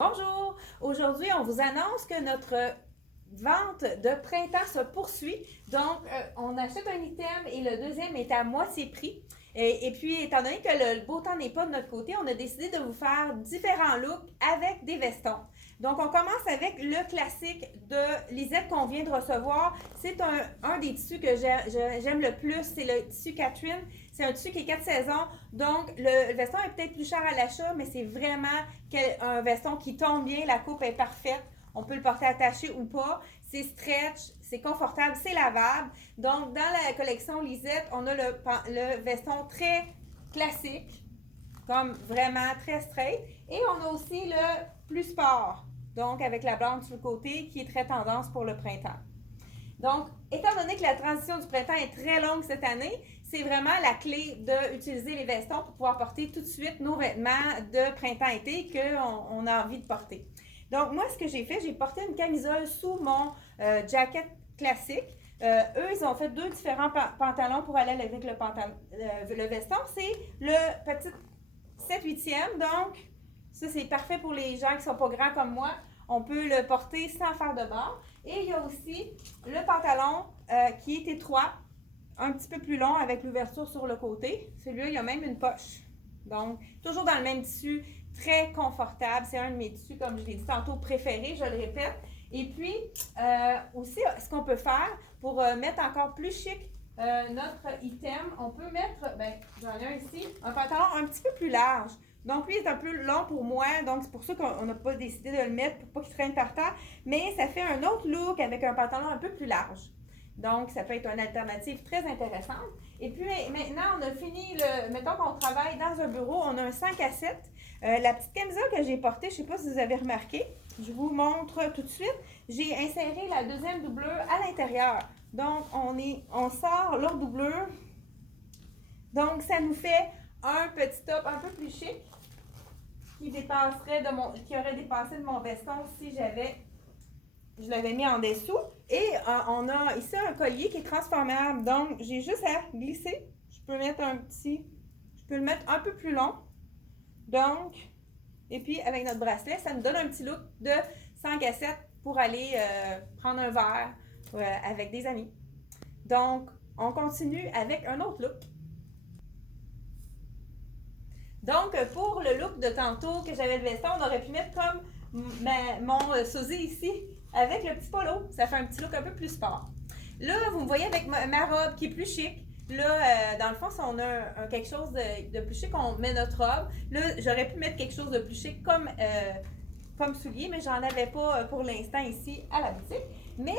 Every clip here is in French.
Bonjour! Aujourd'hui, on vous annonce que notre vente de printemps se poursuit. Donc, on achète un item et le deuxième est à moitié prix. Et puis, étant donné que le beau temps n'est pas de notre côté, on a décidé de vous faire différents looks avec des vestons. Donc, on commence avec le classique de Lisette qu'on vient de recevoir. C'est un des tissus que j'aime le plus, c'est le tissu Catherine. C'est un tissu qui est 4 saisons. Donc, le veston est peut-être plus cher à l'achat, mais c'est vraiment un veston qui tombe bien. La coupe est parfaite. On peut le porter attaché ou pas. C'est stretch, c'est confortable, c'est lavable. Donc, dans la collection Lisette, on a le veston très classique, comme vraiment très straight. Et on a aussi le plus sport, donc avec la bande sur le côté, qui est très tendance pour le printemps. Donc, étant donné que la transition du printemps est très longue cette année, c'est vraiment la clé d'utiliser les vestons pour pouvoir porter tout de suite nos vêtements de printemps-été qu'on a envie de porter. Donc, moi, ce que j'ai fait, j'ai porté une camisole sous mon jacket classique. Eux, ils ont fait deux différents pantalons pour aller avec le veston. C'est le petit 7/8e, donc ça, c'est parfait pour les gens qui ne sont pas grands comme moi. On peut le porter sans faire de bord. Et il y a aussi le pantalon qui est étroit, un petit peu plus long avec l'ouverture sur le côté. Celui-là, il y a même une poche. Donc, toujours dans le même tissu, très confortable. C'est un de mes tissus, comme je l'ai dit tantôt, préférés, je le répète. Et puis, aussi, ce qu'on peut faire pour mettre encore plus chic notre item, on peut mettre, j'en ai un ici, un pantalon un petit peu plus large. Donc, lui, il est un peu long pour moi, donc c'est pour ça qu'on n'a pas décidé de le mettre pour pas qu'il traîne par terre. Mais ça fait un autre look avec un pantalon un peu plus large. Donc, ça peut être une alternative très intéressante. Et puis, maintenant, on a fini mettons qu'on travaille dans un bureau, on a un 5 à 7. La petite camisole que j'ai portée, je ne sais pas si vous avez remarqué, je vous montre tout de suite. J'ai inséré la deuxième doublure à l'intérieur. Donc, on sort l'autre doublure. Donc, ça nous fait un petit top un peu plus chic qui aurait dépassé de mon veston si je l'avais mis en dessous. Et on a ici un collier qui est transformable. Donc, j'ai juste à glisser. Je peux le mettre un peu plus long. Donc, et puis avec notre bracelet, ça nous donne un petit look de 5 à 7 pour aller prendre un verre avec des amis. Donc, on continue avec un autre look. Donc, pour le look de tantôt que j'avais le veston, on aurait pu mettre comme mon sosie ici avec le petit polo. Ça fait un petit look un peu plus sport. Là, vous me voyez avec ma robe qui est plus chic. Là, dans le fond, si on a quelque chose de plus chic, on met notre robe. Là, j'aurais pu mettre quelque chose de plus chic comme soulier, mais j'en avais pas pour l'instant ici à la boutique. Mais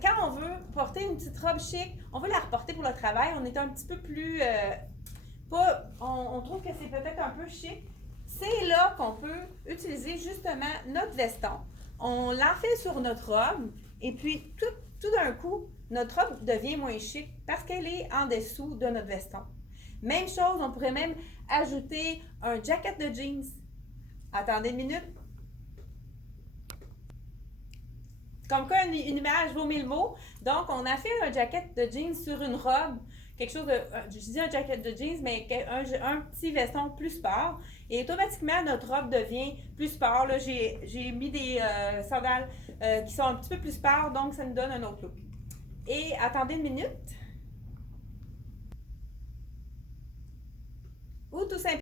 quand on veut porter une petite robe chic, on veut la reporter pour le travail, on est un petit peu plus... on trouve que c'est peut-être un peu chic. C'est là qu'on peut utiliser justement notre veston. On l'enfile sur notre robe et puis tout d'un coup, notre robe devient moins chic parce qu'elle est en dessous de notre veston. Même chose, on pourrait même ajouter un jacket de jeans. Attendez une minute. Comme quoi, une image vaut 1000 mots. Donc, on a fait un jacket de jeans sur une robe. Quelque chose de, je dis un jacket de jeans, mais un petit veston plus sport. Et automatiquement, notre robe devient plus sport. Là, j'ai mis des sandales qui sont un petit peu plus sport, donc ça nous donne un autre look. Et attendez une minute. Ou tout simplement,